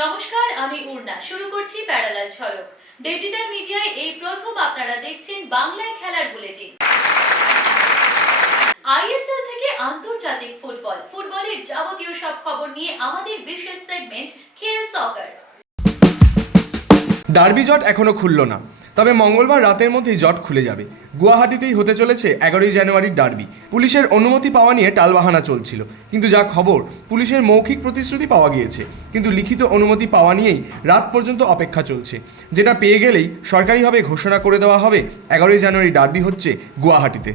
নমস্কার, আমি উর্না। শুরু করছি প্যারালাল ঝলক। ডিজিটাল মিডিয়ায় এই প্রথম আপনারা দেখছেন বাংলায় খেলার বুলেটিন। আইএসএল থেকে আন্তর্জাতিক ফুটবল। ফুটবলের যাবতীয় সব খবর নিয়ে আমাদের বিশেষ সেগমেন্ট খেল সকার ডার্বি জট এখনও খুলল না। তবে মঙ্গলবার রাতের মধ্যেই জট খুলে যাবে। গুয়াহাটিতেই হতে চলেছে এগারোই জানুয়ারির ডার্বি। পুলিশের অনুমতি পাওয়া নিয়ে টালবাহানা চলছিল। কিন্তু যা খবর, পুলিশের মৌখিক প্রতিশ্রুতি পাওয়া গিয়েছে। কিন্তু লিখিত অনুমতি পাওয়া নিয়েই রাত পর্যন্ত অপেক্ষা চলছে। যেটা পেয়ে গেলেই সরকারিভাবে ঘোষণা করে দেওয়া হবে, এগারোই জানুয়ারি ডার্বি হচ্ছে গুয়াহাটিতে।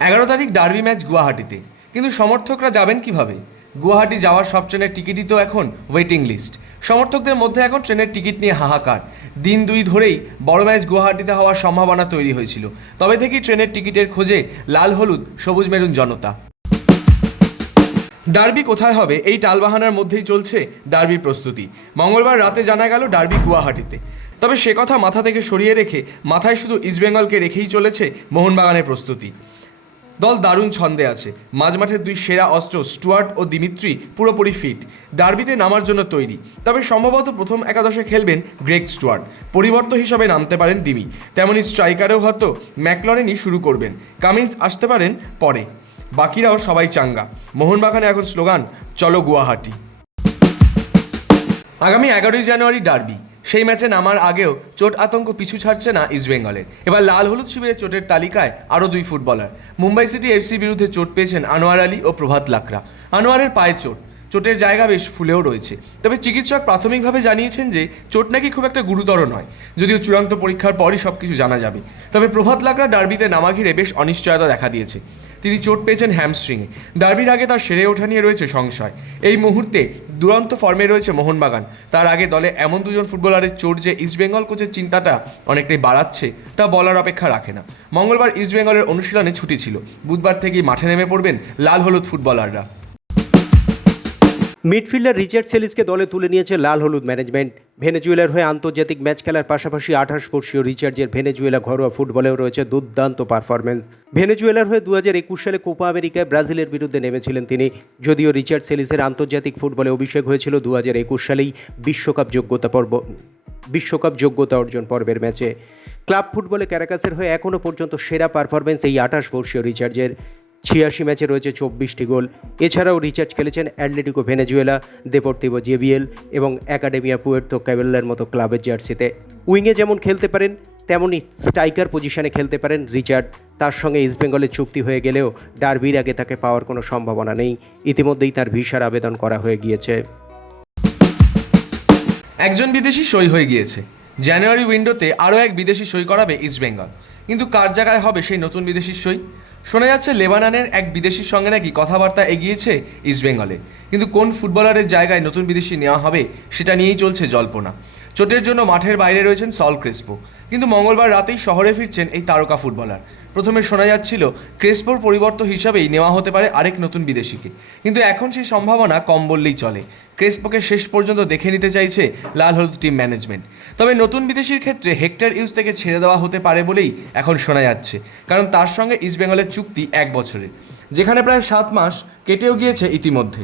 এগারো তারিখ ডার্বি ম্যাচ গুয়াহাটিতে। কিন্তু সমর্থকরা যাবেন কীভাবে? গুয়াহাটি যাওয়ার সব ট্রেনের টিকিটই তো এখন ওয়েটিং লিস্ট সমর্থকদের মধ্যে এখন ট্রেনের টিকিট নিয়ে হাহাকার। দিন দুই ধরেই বড় ম্যাচ গুয়াহাটিতে হওয়ার সম্ভাবনা তৈরি হয়েছিল। তবে থেকেই ট্রেনের টিকিটের খোঁজে লাল হলুদ, সবুজ মেরুন জনতা। ডার্বি কোথায় হবে? এই টালবাহানার মধ্যেই চলছে ডার্বির প্রস্তুতি। মঙ্গলবার রাতে জানা গেল ডার্বি গুয়াহাটিতে। তবে সে কথা মাথা থেকে সরিয়ে রেখে মাথায় শুধু ইস্টবেঙ্গলকে রেখেই চলেছে মোহনবাগানের প্রস্তুতি। দল দারুণ ছন্দে আছে। মাঝমাঠের দুই সেরা অস্ত্র স্টুয়ার্ট ও দিমিত্রি পুরোপুরি ফিট। ডার্বিতে নামার জন্য তৈরি। তবে সম্ভবত প্রথম একাদশে খেলবেন গ্রেগ স্টুয়ার্ট। পরিবর্ত হিসাবে নামতে পারেন দিমি। তেমনি স্ট্রাইকারেও হয়তো ম্যাকলরেনই শুরু করবেন। কামিন্স আসতে পারেন পরে। বাকিরাও সবাই চাঙ্গা। মোহনবাগানে এখন স্লোগান, চলো গুয়াহাটি আগামী এগারোই জানুয়ারি ডার্বি। সেই ম্যাচে নামার আগেও চোট আতঙ্ক পিছু ছাড়ছে না ইস্টবেঙ্গলের এবার লাল হলুদ শিবিরের চোটের তালিকায় আরও দুই ফুটবলার। মুম্বাই সিটি এফসি বিরুদ্ধে চোট পেয়েছেন আনোয়ার আলী ও প্রভাত লাকড়া। আনোয়ারের পায়ে চোট। চোটের জায়গা বেশ ফুলেও রয়েছে। তবে চিকিৎসক প্রাথমিকভাবে জানিয়েছেন যে, চোট নাকি খুব একটা গুরুতর নয়, যদিও চূড়ান্ত পরীক্ষার পরই সব কিছু জানা যাবে। তবে প্রভাত লাকড়া ডার্বিতে নামা ঘিরে বেশ অনিশ্চয়তা দেখা দিয়েছে। তিনি চোট পেয়েছেন হ্যামস্ট্রিংয়ে। ডার্বির আগে তার সেরে ওঠা নিয়ে রয়েছে সংশয়। এই মুহূর্তে দুরন্ত ফর্মে রয়েছে মোহনবাগান। তার আগে দলে এমন দুজন ফুটবলারের চোট যে ইস্টবেঙ্গল কোচের চিন্তাটা অনেকটাই বাড়াচ্ছে, তা বলার অপেক্ষা রাখে না। মঙ্গলবার ইস্টবেঙ্গলের অনুশীলনে ছুটি ছিল। বুধবার থেকেই মাঠে নেমে পড়বেন লাল হলুদ ফুটবলাররা। মিডফিল্ডার রিচার্ড সেলিসকে দলে তুলে নিয়েছে লাল হলুদ ম্যানেজমেন্ট। ভেনেজুয়েলার হয়ে আন্তর্জাতিক ম্যাচ খেলার পাশাপাশি আঠাশ বর্ষীয় রিচার্জের ভেনেজুয়েলা ঘরোয়া ফুটবলেও রয়েছে দুর্দান্ত পারফরমেন্স ভেনেজুয়েলার হয়ে দু হাজার একুশ সালে কোপা আমেরিকায় ব্রাজিলের বিরুদ্ধে নেমেছিলেন তিনি। যদিও রিচার্ড সেলিসের আন্তর্জাতিক ফুটবলে অভিষেক হয়েছিল দু হাজার একুশ সালেই বিশ্বকাপ যোগ্যতা পর্ব, বিশ্বকাপ যোগ্যতা অর্জন পর্বের ম্যাচে। ক্লাব ফুটবলে ক্যারাকাসের হয়ে এখনও পর্যন্ত সেরা পারফরমেন্স এই আঠাশ বর্ষীয় রিচার্জের ছিয়াশি ম্যাচে রয়েছে চব্বিশটি গোল। এছাড়াও রিচার্জ খেলেছেন অ্যাটলেটিকো ভেনেজুয়েলা দেপোর্তিভো জেবিএল এবং একাডেমিয়া পুয়ের্তো ক্যাবেল্লার মতো ক্লাবের জার্সিতে। উইংয়ে যেমন খেলতে পারেন, তেমনই স্ট্রাইকার পজিশনে খেলতে পারেন রিচার্ড। তার সঙ্গে ইস্টবেঙ্গলের চুক্তি হয়ে গেলেও ডার্বির আগে তাকে পাওয়ার কোনো সম্ভাবনা নেই। ইতিমধ্যেই তার ভিসার আবেদন করা হয়ে গিয়েছে। একজন বিদেশি সই হয়ে গিয়েছে। জানুয়ারি উইন্ডোতে আরও এক বিদেশি সই করাবে ইস্টবেঙ্গল কিন্তু কার জায়গায় হবে সেই নতুন বিদেশির সই? শোনা যাচ্ছে লেবাননের এক বিদেশির সঙ্গে নাকি কথাবার্তা এগিয়েছে ইস্টবেঙ্গলে কিন্তু কোন ফুটবলারের জায়গায় নতুন বিদেশি নেওয়া হবে, সেটা নিয়েই চলছে জল্পনা। চোটের জন্য মাঠের বাইরে রয়েছেন সল ক্রেসপো। কিন্তু মঙ্গলবার রাতেই শহরে ফিরছেন এই তারকা ফুটবলার। প্রথমে শোনা যাচ্ছিল, ক্রেসপোর পরিবর্ত হিসাবেই নেওয়া হতে পারে আরেক নতুন বিদেশিকে। কিন্তু এখন সেই সম্ভাবনা কম বললেই চলে। ক্রেসপোকে শেষ পর্যন্ত দেখে নিতে চাইছে লাল হলুদ টিম ম্যানেজমেন্ট। তবে নতুন বিদেশির ক্ষেত্রে হেক্টর ইউজ থেকে ছেড়ে দেওয়া হতে পারে বলেই এখন শোনা যাচ্ছে, কারণ তার সঙ্গে ইস্টবেঙ্গলের চুক্তি এক বছরের যেখানে প্রায় সাত মাস কেটেও গিয়েছে ইতিমধ্যে।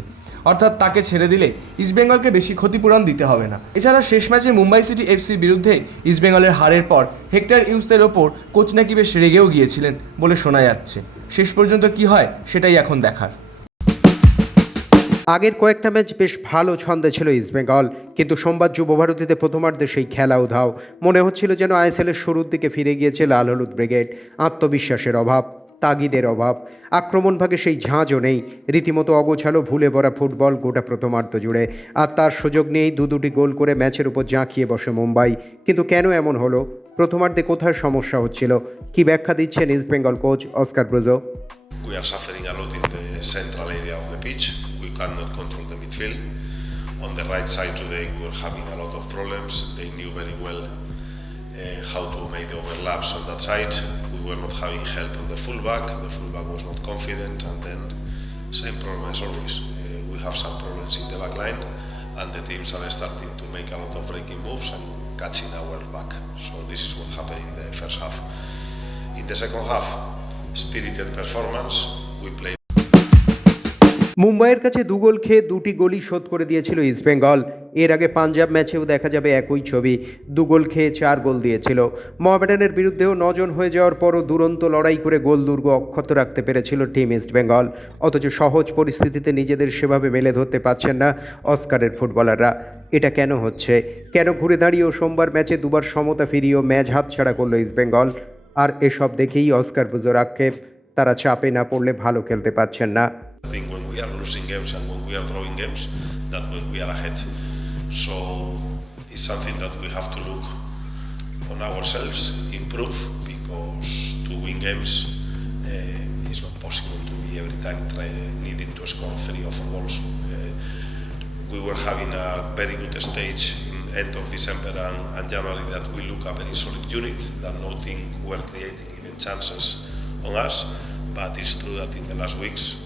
অর্থাৎ তাকে ছেড়ে দিলে ইস্টবেঙ্গলকে বেশি ক্ষতিপূরণ দিতে হবে না। এছাড়া শেষ ম্যাচে মুম্বাই সিটি এফসির বিরুদ্ধে ইস্টবেঙ্গলের হারের পর হেক্টর ইউসের ওপর কোচ নাকি বেশ রেগেও গিয়েছিলেন বলে শোনা যাচ্ছে। শেষ পর্যন্ত কি হয় সেটাই এখন দেখার। আগের কয়েকটা ম্যাচ বেশ ভালো ছন্দে ছিল ইস্টবেঙ্গল কিন্তু সোমবার যুবভারতীতে প্রথমার্ধে সেই খেলা উধাও। মনে হচ্ছিল যেন আইএসএলের শুরুর দিকে ফিরে গিয়েছে লাল হলুদ ব্রিগেড। আত্মবিশ্বাসের অভাব, তাগিদের অভাব আক্রমণভাগে সেই ঝাঁঝও নেই। রীতিমতো অগোছালো ভুলে ভরা ফুটবল গোটা প্রথমার্ধ জুড়ে। আর তার সুযোগ নিয়েই দু দুটি গোল করে ম্যাচের উপর জাঁকিয়ে বসে মুম্বাই। কিন্তু কেন এমন হলো? প্রথমার্ধে কোথায় সমস্যা হচ্ছিল কি ব্যাখ্যা দিচ্ছেন East Bengal coach Oscar Bruzon We are suffering a lot in the central area of the pitch. We cannot control the midfield. On the right side today, we were having a lot of problems. They knew very well uh, how to make the overlaps on that side. We were not having help on the fullback. The fullback was not confident, and then same problem as always. Uh, we have some problems in the back line, and the teams are starting to make a lot of breaking moves and catching our back. So this is what happened in the first half. In the second half, spirited performance. We played মুম্বাইয়ের কাছে দু গোল খেয়ে দুটি গোলই শোধ করে দিয়েছিল ইস্টবেঙ্গল এর আগে পাঞ্জাব ম্যাচেও দেখা যাবে একই ছবি। দু গোল খেয়ে চার গোল দিয়েছিল। মোহামেডানের বিরুদ্ধেও নজন হয়ে যাওয়ার পরও দুরন্ত লড়াই করে গোল দুর্গ অক্ষত রাখতে পেরেছিল টিম ইস্টবেঙ্গল অথচ সহজ পরিস্থিতিতে নিজেদের সেভাবে মেলে ধরতে পারছেন না অস্কারের ফুটবলাররা। এটা কেন হচ্ছে? কেন ঘুরে দাঁড়িয়েও সোমবার ম্যাচে দুবার সমতা ফিরিয়েও ম্যাচ হাতছাড়া করল ইস্টবেঙ্গল আর এসব দেখেই অস্কার পুজোর আক্ষেপ। তারা চাপে না পড়লে ভালো খেলতে পারছেন না। So it's something that we have to look on ourselves, improve, because to win games uh, it's not possible to be every time try, needing to score three or four goals. Uh, we were having a very good stage in end of December and, and January that we look a very solid unit that no team were creating even chances on us. But it's true that in the last weeks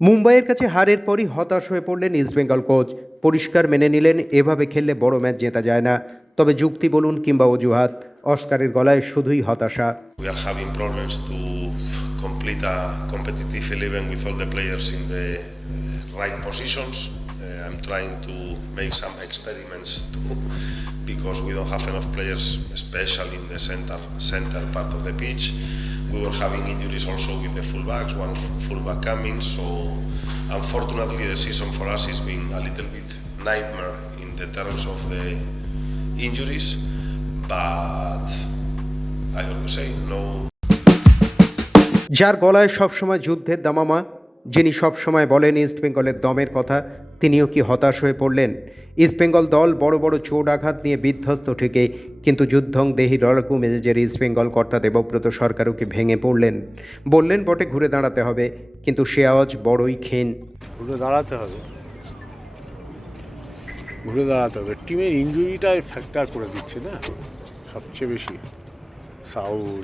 মুম্বাইয়ের কাছে হারের পরই হতাশ হয়ে পড়লেন East Bengal coach পরিষ্কার মেনে নিলেন এভাবে খেললে বড় ম্যাচ জেতা যায় না তবে যুক্তি বলুন কিংবা অজুহাত অস্কারের গলায় শুধুই হতাশা we are having problems to complete a competitive eleven with all the players in the uh, right positions. Uh, I'm trying to make some experiments too, because we don't have enough players, especially in the center center part of the pitch. We were having injuries also with the fullbacks, one fullback coming. So, unfortunately, the season for us has been a little bit nightmare in the terms of the injuries. But I always say no যার গলায় সবসময় যুদ্ধের দামামা যিনি সবসময় বলেন ইস্টবেঙ্গলের দমের কথা তিনিও কি হতাশ হয়ে পড়লেন ইস্টবেঙ্গল দল বড় বড় চোট আঘাত নিয়ে বিধ্বস্ত ঠিকই কিন্তু যুদ্ধং দেহি লড়াকু মেজাজের ইস্টবেঙ্গল কর্তা দেবব্রত সরকারও কি ভেঙে পড়লেন। বললেন বটে ঘুরে দাঁড়াতে হবে কিন্তু সে আওয়াজ বড়ই ক্ষীণ। ঘুরে দাঁড়াতে হবে। ঘুরে দাঁড়াতে হবে। টিমের ইঞ্জুরিটাই ফ্যাক্টর করে দিচ্ছে না? সবচেয়ে বেশি। সাউল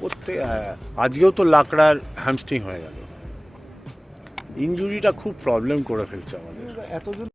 প্রত্যেক হ্যাঁ, আজকেও তো লাকড়ার হ্যামস্ট্রিং হয়ে গেল। ইঞ্জুরিটা খুব প্রবলেম করে ফেলছে আমাদের। এতজন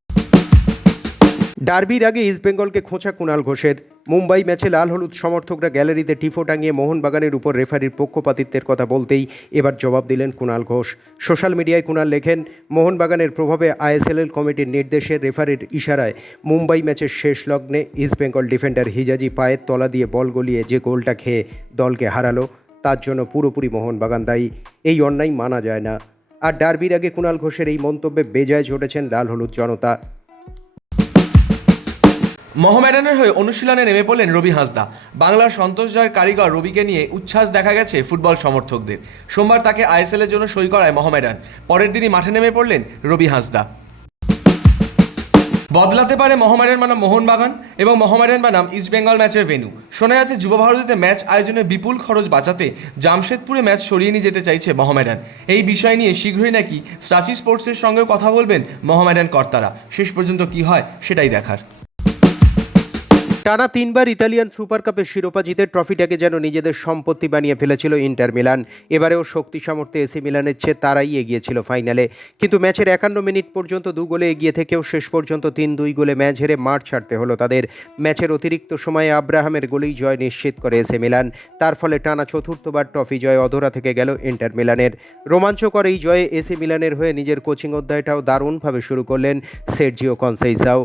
ডার্বির আগে ইস্টবেঙ্গলকে খোঁচা কুণাল ঘোষের। মুম্বাই ম্যাচে লাল হলুদ সমর্থকরা গ্যালারিতে টিফো টাঙিয়ে মোহনবাগানের উপর রেফারির পক্ষপাতিত্বের কথা বলতেই এবার জবাব দিলেন কুণাল ঘোষ। সোশ্যাল মিডিয়ায় কুণাল লেখেন, মোহনবাগানের প্রভাবে আইএসএলএল কমিটির নির্দেশে রেফারির ইশারায় মুম্বাই ম্যাচের শেষ লগ্নে ইস্টবেঙ্গল ডিফেন্ডার হিজাজি পায়ের তলা দিয়ে বল গলিয়ে যে গোলটা খেয়ে দলকে হারালো, তার জন্য পুরোপুরি মোহনবাগান দায়ী। এই অন্যায় মানা যায় না। আর ডার্বির আগে কুণাল ঘোষের এই মন্তব্যে বেজায় চটেছেন লাল হলুদ জনতা। মোহামেডানের হয়ে অনুশীলনে নেমে পড়লেন রবি হাঁসদা। বাংলার সন্তোষ জয়ের কারিগর রবিকে নিয়ে উচ্ছ্বাস দেখা গেছে ফুটবল সমর্থকদের। সোমবার তাকে আইএসএলের জন্য সই করায় মহমেডান। পরের দিনই মাঠে নেমে পড়লেন রবি হাঁসদা। বদলাতে পারে মহমেডান বানাম মোহনবাগান এবং মহমেডান বানাম ইস্টবেঙ্গল ম্যাচের ভেন্যু। শোনা যাচ্ছে যুব ভারতীতে ম্যাচ আয়োজনে বিপুল খরচ বাঁচাতে জামশেদপুরে ম্যাচ সরিয়ে নিয়ে যেতে চাইছে মহমেডান। এই বিষয় নিয়ে শীঘ্রই নাকি সাচি স্পোর্টসের সঙ্গেও কথা বলবেন মহমেডান কর্তারা। শেষ পর্যন্ত কি হয় সেটাই দেখার। টানা তিনবার ইতালিয়ান সুপার কাপের শিরোপা জিতে ট্রফিটাকে যেন নিজেদের সম্পত্তি বানিয়ে ফেলেছিল ইন্টার মিলান। এবারেও শক্তি সামর্থ্যে এসি মিলানের চেয়ে তারাই এগিয়েছিল ফাইনালে। কিন্তু ম্যাচের একান্ন মিনিট পর্যন্ত দু গোলে এগিয়ে থেকেও শেষ পর্যন্ত তিন দুই গোলে ম্যাচ হেরে মাঠ ছাড়তে হলো তাদের। ম্যাচের অতিরিক্ত সময়ে আব্রাহামের গোলেই জয় নিশ্চিত করে এসি মিলান। তার ফলে টানা চতুর্থবার ট্রফি জয় অধরা থেকে গেল ইন্টার মিলানের। রোমাঞ্চকর এই জয়ে এসি মিলানের হয়ে নিজের কোচিং অধ্যায়টাও দারুণভাবে শুরু করলেন সের্জিও কনসেইসাও।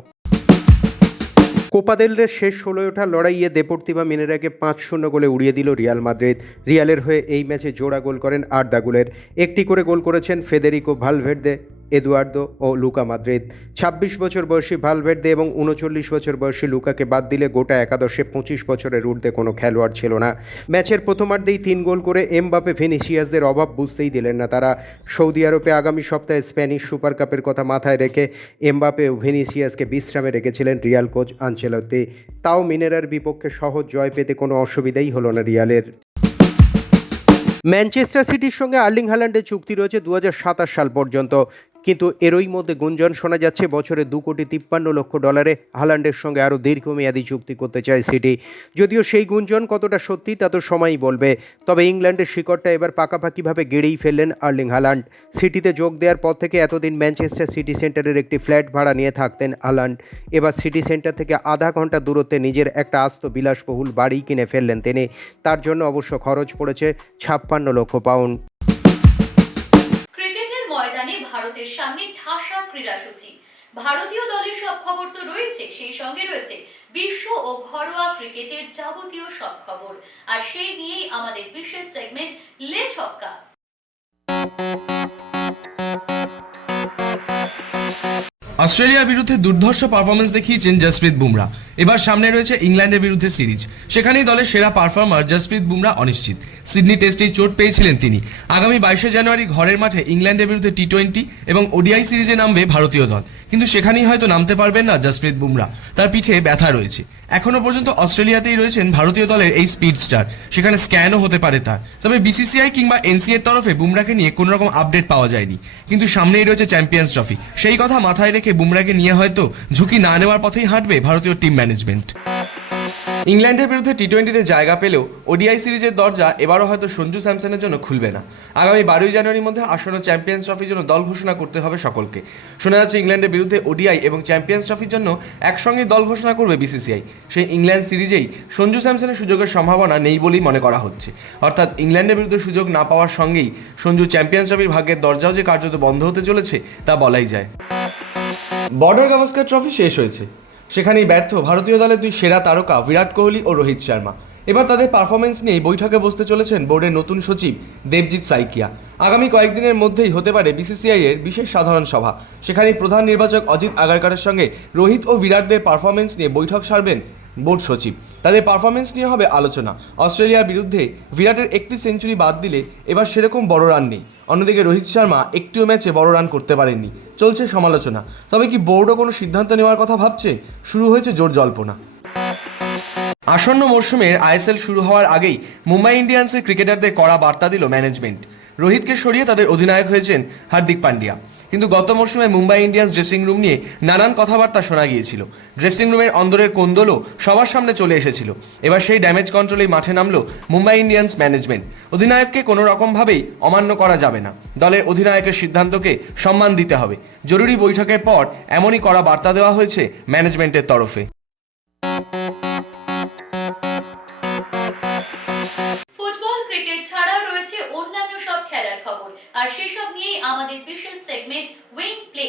কোপা দেল রের শেষ ষোলোয় ওঠা লড়াইয়ে দেপোর্তিভা মিনেরাকে পাঁচ শূন্য গোলে উড়িয়ে দিল রিয়াল মাদ্রিদ। রিয়ালের হয়ে এই ম্যাচে জোড়া গোল করেন আর্দা গুলের একটি করে গোল করেছেন ফেদেরিকো ভালভের্দে। এদুয়ার্দো ও লুকা মাদ্রিদ। ছাব্বিশ বছর বয়সী ভালভের্দে এবং উনচল্লিশ বছর বয়সী লুকাকে বাদ দিলে গোটা একাদশে পঁচিশ বছরের ঊর্ধ্বে কোনো খেলোয়াড় ছিল না। ম্যাচের প্রথমার্ধেই তিন গোল করে এমবাপে ভিনিসিয়াসদের অভাব বুঝতেই দিলেন না তারা। সৌদি আরবে আগামী সপ্তাহে স্প্যানিশ সুপার কাপের কথা মাথায় রেখে এমবাপে ও ভিনিসিয়াসকে বিশ্রামে রেখেছিলেন রিয়াল কোচ আনচেলত্তি তাও মিনেরার বিপক্ষে সহজ জয় পেতে কোনো অসুবিধাই হলো না রিয়ালের। ম্যানচেস্টার সিটির সঙ্গে আর্লিং হ্যালান্ডের চুক্তি রয়েছে দু হাজার সাতাশ সাল পর্যন্ত। কিন্তু এরই মধ্যে গুঞ্জন শোনা যাচ্ছে, বছরে দু কোটি তিপ্পান্ন লক্ষ ডলারে হালান্ডের সঙ্গে আরও দীর্ঘমেয়াদী চুক্তি করতে চায় সিটি। যদিও সেই গুঞ্জন কতটা সত্যি তা তো সময়ই বলবে। তবে ইংল্যান্ডের শিকড়টা এবার পাকাপাকিভাবে গেড়েই ফেললেন আর্লিং হালান্ড। সিটিতে যোগ দেওয়ার পর থেকে এতদিন ম্যানচেস্টার সিটি সেন্টারের একটি ফ্ল্যাট ভাড়া নিয়ে থাকতেন হালান্ড। এবার সিটি সেন্টার থেকে আধা ঘণ্টা দূরত্বে নিজের একটা আস্ত বিলাসবহুল বাড়ি কিনে ফেললেন তিনি। তার জন্য অবশ্য খরচ পড়েছে ছাপ্পান্ন লক্ষ পাউন্ড। ক্রীড়াসূচি। ভারতীয় দলের সব খবর তো রয়েছে, সেই সঙ্গে রয়েছে বিশ্ব ও ঘরোয়া ক্রিকেটের যাবতীয় সব খবর। আর সেই নিয়েই আমাদের বিশেষ সেগমেন্ট লে ছক্কা। অস্ট্রেলিয়ার বিরুদ্ধে দুর্ধর্ষ পারফরমেন্স দেখিয়েছেন জসপ্রীত বুমরা। এবার সামনে রয়েছে ইংল্যান্ডের বিরুদ্ধে সিরিজ। সেখানেই দলের সেরা পারফর্মার জসপ্রীত বুমরা অনিশ্চিত। সিডনি টেস্টেই চোট পেয়েছিলেন তিনি। আগামী বাইশে জানুয়ারি ঘরের মাঠে ইংল্যান্ডের বিরুদ্ধে টি টোয়েন্টি এবং ওডিআই সিরিজে নামবে ভারতীয় দল। কিন্তু সেখানেই হয়তো নামতে পারবেন না জসপ্রীত বুমরা। তার পিঠে ব্যথা রয়েছে। এখনও পর্যন্ত অস্ট্রেলিয়াতেই রয়েছেন ভারতীয় দলের এই স্পিড স্টার সেখানে স্ক্যানও হতে পারে তার। তবে বিসিসিআই কিংবা এনসিএর তরফে বুমরাকে নিয়ে কোনো রকম আপডেট পাওয়া যায়নি। কিন্তু সামনেই রয়েছে চ্যাম্পিয়ন্স ট্রফি সেই কথা মাথায় রেখে বুমরাকে নিয়ে হয়তো ঝুঁকি না নেওয়ার পথেই হাঁটবে ভারতীয় টিম ম্যানেজমেন্ট। ইংল্যান্ডের বিরুদ্ধে টি টোয়েন্টিতে জায়গা পেলেও ওডিআই সিরিজের দরজা এবারও হয়তো সঞ্জু স্যামসনের জন্য খুলবে না। আগামী বারোই জানুয়ারির মধ্যে আসন্ন চ্যাম্পিয়ন্স ট্রফির জন্য দল ঘোষণা করতে হবে সকলকে। শোনা যাচ্ছে ইংল্যান্ডের বিরুদ্ধে ওডিআই এবং চ্যাম্পিয়ন্স ট্রফির জন্য একসঙ্গে দল ঘোষণা করবে বিসিসিআই। সেই ইংল্যান্ড সিরিজেই সঞ্জু স্যামসনের সুযোগের সম্ভাবনা নেই বলেই মনে করা হচ্ছে। অর্থাৎ ইংল্যান্ডের বিরুদ্ধে সুযোগ না পাওয়ার সঙ্গেই সঞ্জু চ্যাম্পিয়ন্স ট্রফির ভাগ্যের দরজাও যে কার্যত বন্ধ হতে চলেছে তা বলাই যায়। বর্ডার গাভাস্কার ট্রফি শেষ হয়েছে। সেখানেই ব্যর্থ ভারতীয় দলের দুই সেরা তারকা বিরাট কোহলি ও রোহিত শর্মা। এবার তাদের পারফরমেন্স নিয়ে বৈঠকে বসতে চলেছেন বোর্ডের নতুন সচিব দেবজিৎ সাইকিয়া। আগামী কয়েকদিনের মধ্যেই হতে পারে বিসিসিআই এর বিশেষ সাধারণ সভা। সেখানে প্রধান নির্বাচক অজিত আগারকারের সঙ্গে রোহিত ও বিরাটদের পারফরমেন্স নিয়ে বৈঠক সারবেন বোর্ড সচিব। তাদের পারফরমেন্স নিয়ে হবে আলোচনা। অস্ট্রেলিয়ার বিরুদ্ধে বিরাটের একটি সেঞ্চুরি বাদ দিলে এবার সেরকম বড় রান নেই। অন্যদিকে রোহিত শর্মা একটিও ম্যাচে বড় রান করতে পারেননি। চলছে সমালোচনা। তবে কি বোর্ডও কোনো সিদ্ধান্ত নেওয়ার কথা ভাবছে? শুরু হয়েছে জোর জল্পনা। আসন্ন মরশুমের আইএসএল শুরু হওয়ার আগেই মুম্বাই ইন্ডিয়ান্সের ক্রিকেটারদের কড়া বার্তা দিল ম্যানেজমেন্ট। রোহিতকে সরিয়ে তাদের অধিনায়ক হয়েছেন হার্দিক পান্ডিয়া। কিন্তু গত মরশুমে মুম্বাই ইন্ডিয়ান্স ড্রেসিং রুম নিয়ে নানান কথাবার্তা শোনা গিয়েছিল। ড্রেসিং রুমের অন্দরের কোন্দলও সবার সামনে চলে এসেছিল। এবার সেই ড্যামেজ কন্ট্রোলেই মাঠে নামলো মুম্বাই ইন্ডিয়ান্স ম্যানেজমেন্ট। অধিনায়ককে কোনো রকমভাবেই অমান্য করা যাবে না। দলের অধিনায়কের সিদ্ধান্তকে সম্মান দিতে হবে। জরুরি বৈঠকের পর এমনই করা বার্তা দেওয়া হয়েছে ম্যানেজমেন্টের তরফে। আমাদের বিশেষ সেগমেন্ট উইং প্লে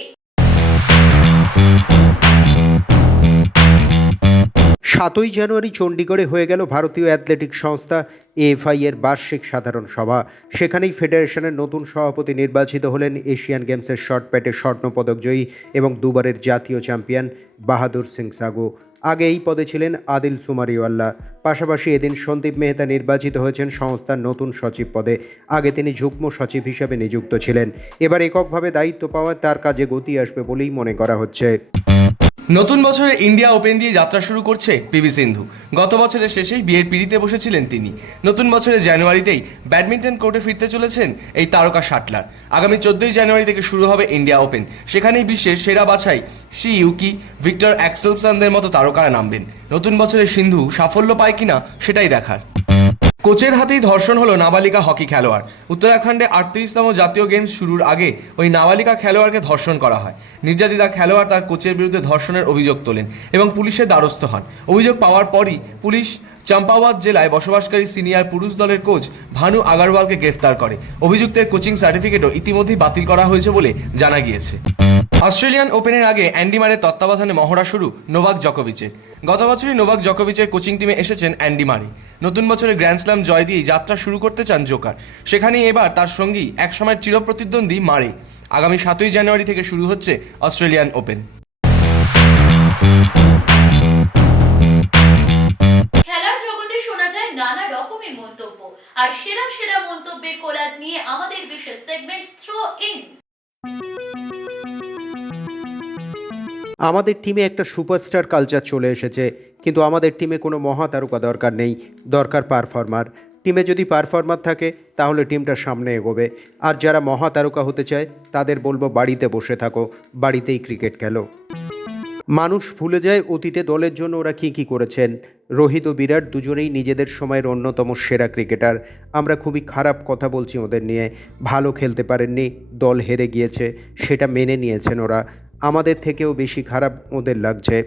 সাতই জানুয়ারি চণ্ডীগড়ে হয়ে গেল ভারতীয় অ্যাথলেটিক সংস্থা এএফআই এর বার্ষিক সাধারণ সভা। সেখানেই ফেডারেশনের নতুন সভাপতি নির্বাচিত হলেন এশিয়ান গেমসের শর্ট প্যাটে স্বর্ণপদক জয়ী এবং দুবারের জাতীয় চ্যাম্পিয়ন বাহাদুর সিং সাগো। আগে এই পদে ছিলেন আদিল সুমারিওয়াল্লা পাশাপাশি এদিন সন্দীপ মেহতা নির্বাচিত হয়েছেন সংস্থার নতুন সচিব পদে। আগে তিনি যুগ্ম সচিব হিসেবে নিযুক্ত ছিলেন। এবার এককভাবে দায়িত্ব পাওয়ায় তার কাজে গতি আসবে বলেই মনে করা হচ্ছে। নতুন বছরে ইন্ডিয়া ওপেন দিয়ে যাত্রা শুরু করছে পিভি সিন্ধু। গত বছরের শেষেই বিয়ের পিড়িতে বসেছিলেন তিনি। নতুন বছরের জানুয়ারিতেই ব্যাডমিন্টন কোর্টে ফিরতে চলেছেন এই তারকা শাটলার। আগামী চোদ্দই জানুয়ারি থেকে শুরু হবে ইন্ডিয়া ওপেন। সেখানেই বিশ্বের সেরা বাছাই শি ইউকি, ভিক্টর অ্যাক্সেলসনদের মতো তারকারা নামবেন। নতুন বছরে সিন্ধু সাফল্য পায় কিনা সেটাই দেখার। কোচের হাতেই ধর্ষণ হলো নাবালিকা হকি খেলোয়াড়। উত্তরাখণ্ডে আটত্রিশতম জাতীয় গেমস শুরুর আগে ওই নাবালিকা খেলোয়াড়কে ধর্ষণ করা হয়। নির্যাতিতা খেলোয়াড় তার কোচের বিরুদ্ধে ধর্ষণের অভিযোগ তোলেন এবং পুলিশের দ্বারস্থ হন। অভিযোগ পাওয়ার পরই পুলিশ চাম্পাওয়াত জেলায় বসবাসকারী সিনিয়র পুরুষ দলের কোচ ভানু আগারওয়ালকে গ্রেফতার করে। অভিযুক্তের কোচিং সার্টিফিকেটও ইতিমধ্যেই বাতিল করা হয়েছে বলে জানা গিয়েছে। অস্ট্রেলিয়ান ওপেনের আগে অ্যান্ডিমারের তত্ত্বাবধানে মহড়া শুরু নোভাক জকোভিচের। গত বছরই নোভাক জকোভিচের কোচিং টিমে এসেছেন অ্যান্ডি মারি। নতুন বছরে গ্র্যান্ডস্লাম জয় দিয়েই যাত্রা শুরু করতে চান জোকার। সেখানেই এবার তার সঙ্গী একসময়ের চিরপ্রতিদ্বন্দ্বী মারে। আগামী সাতই জানুয়ারি থেকে শুরু হচ্ছে অস্ট্রেলিয়ান ওপেন। আর সেরা সেরা মন্তব্যের কোলাজ নিয়ে আমাদের বিশেষ সেগমেন্ট থ্রো ইন আমাদের টিমে একটা সুপারস্টার কালচার চলে এসেছে, কিন্তু আমাদের টিমে কোনো মহাতারকা দরকার নেই, দরকার পারফর্মার টিমে যদি পারফর্মার থাকে, তাহলে টিমটা সামনে এগোবে। আর যারা মহাতারকা হতে চায়, তাদের বলব বাড়িতে বসে থাকো, বাড়িতেই ক্রিকেট খেলো। মানুষ ভুলে যায় অতীতে দলের জন্য ওরা কী কী করেছেন। রোহিত ও বিরাট দুজনেই নিজেদের সময়ের অন্যতম সেরা ক্রিকেটার আমরা খুবই খারাপ কথা বলছি ওদের নিয়ে। ভালো খেলতে পারেননি, দল হেরে গিয়েছে, সেটা মেনে নিয়েছেন ওরা। আমাদের থেকেও বেশি খারাপ ওদের লাগছে।